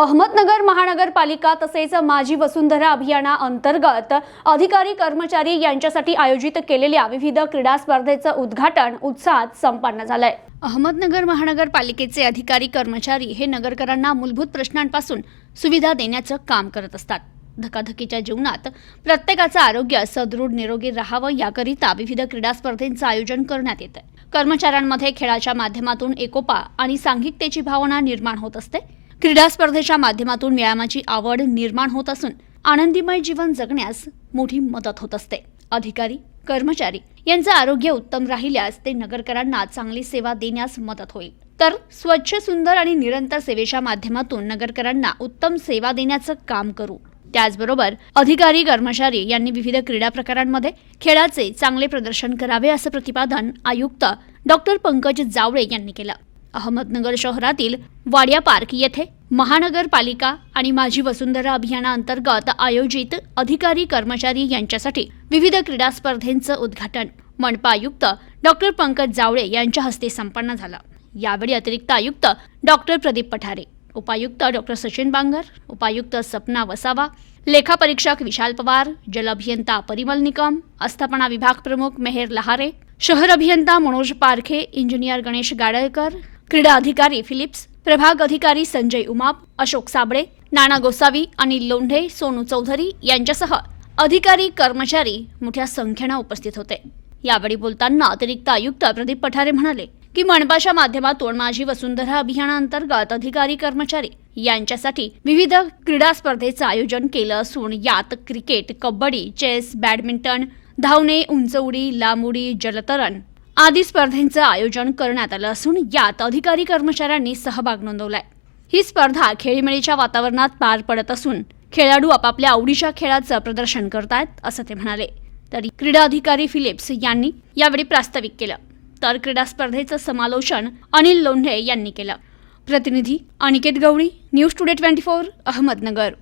अहमदनगर महानगरपालिका तसेच माझी वसुंधरा अभियाना अंतर्गत अधिकारी कर्मचारी यांच्यासाठी आयोजित केलेल्या विविध क्रीडा स्पर्धेचं उद्घाटन उत्साहात संपन्न झालंय. अहमदनगर महानगरपालिकेचे अधिकारी कर्मचारी हे नगरकरांना मूलभूत प्रश्नांपासून सुविधा देण्याचं काम करत असतात. धकाधकीच्या जीवनात प्रत्येकाचं आरोग्य सदृढ निरोगी राहावं याकरिता विविध क्रीडा स्पर्धेंचं आयोजन करण्यात येतं कर्मचाऱ्यांमध्ये खेळाच्या माध्यमातून एकोपा आणि सांघिकतेची भावना निर्माण होत असते. क्रीडा स्पर्धेच्या माध्यमातून व्यायामाची आवड निर्माण होत असून आनंदीमय जीवन जगण्यास मोठी मदत होत असते. अधिकारी कर्मचारी यांचं आरोग्य उत्तम राहिल्यास ते नगरकरांना चांगली सेवा देण्यास मदत होईल. तर स्वच्छ सुंदर आणि निरंतर सेवेच्या माध्यमातून नगरकरांना उत्तम सेवा देण्याचं काम करू. त्याचबरोबर अधिकारी कर्मचारी यांनी विविध क्रीडा प्रकारांमध्ये खेळाचे चांगले प्रदर्शन करावे असं प्रतिपादन आयुक्त डॉक्टर पंकज जावळे यांनी केलं. अहमदनगर शहरातील वाडिया पार्क येथे महानगरपालिका आणि माझी वसुंधरा अभियानाअंतर्गत आयोजित अधिकारी कर्मचारी यांच्यासाठी विविध क्रीडा स्पर्धेंचं उद्घाटन. मनपा आयुक्त डॉक्टर पंकज जावळे यांच्या हस्ते संपन्न झालं. यावेळी अतिरिक्त आयुक्त डॉक्टर प्रदीप पठारे उपायुक्त डॉक्टर सचिन बांगर उपायुक्त सपना वसावा लेखापरीक्षक विशाल पवार जल अभियंता परिमल निकम आस्थापना विभाग प्रमुख मेहर लहारे शहर अभियंता मनोज पारखे इंजिनियर गणेश गाडळकर क्रीडा अधिकारी फिलिप्स प्रभाग अधिकारी संजय उमाप अशोक साबळे नाना गोसावी अनिल लोंढे सोनू चौधरी यांच्यासह अधिकारी कर्मचारी मोठ्या संख्येनं उपस्थित होते. यावेळी बोलताना अतिरिक्त आयुक्त प्रदीप पठारे म्हणाले की मनपाच्या माध्यमातून माझी वसुंधरा अभियानांतर्गत अधिकारी कर्मचारी यांच्यासाठी विविध क्रीडा स्पर्धेचं आयोजन केलं असून यात क्रिकेट कबड्डी चेस बॅडमिंटन धावणे उंच उडी लांब उडी जलतरण आदी स्पर्धेंचं आयोजन करण्यात आलं असून यात अधिकारी कर्मचाऱ्यांनी सहभाग नोंदवलाय. ही स्पर्धा खेळीमेळीच्या वातावरणात पार पडत असून खेळाडू आपापल्या आवडीच्या खेळाचं प्रदर्शन करतायत असं ते म्हणाले. तरी क्रीडा अधिकारी फिलिप्स यांनी यावेळी प्रास्ताविक केलं. तर क्रीडा स्पर्धेचं समालोचन अनिल लोंढे यांनी केलं. प्रतिनिधी Aniket Gawali news today twenty four Ahmednagar.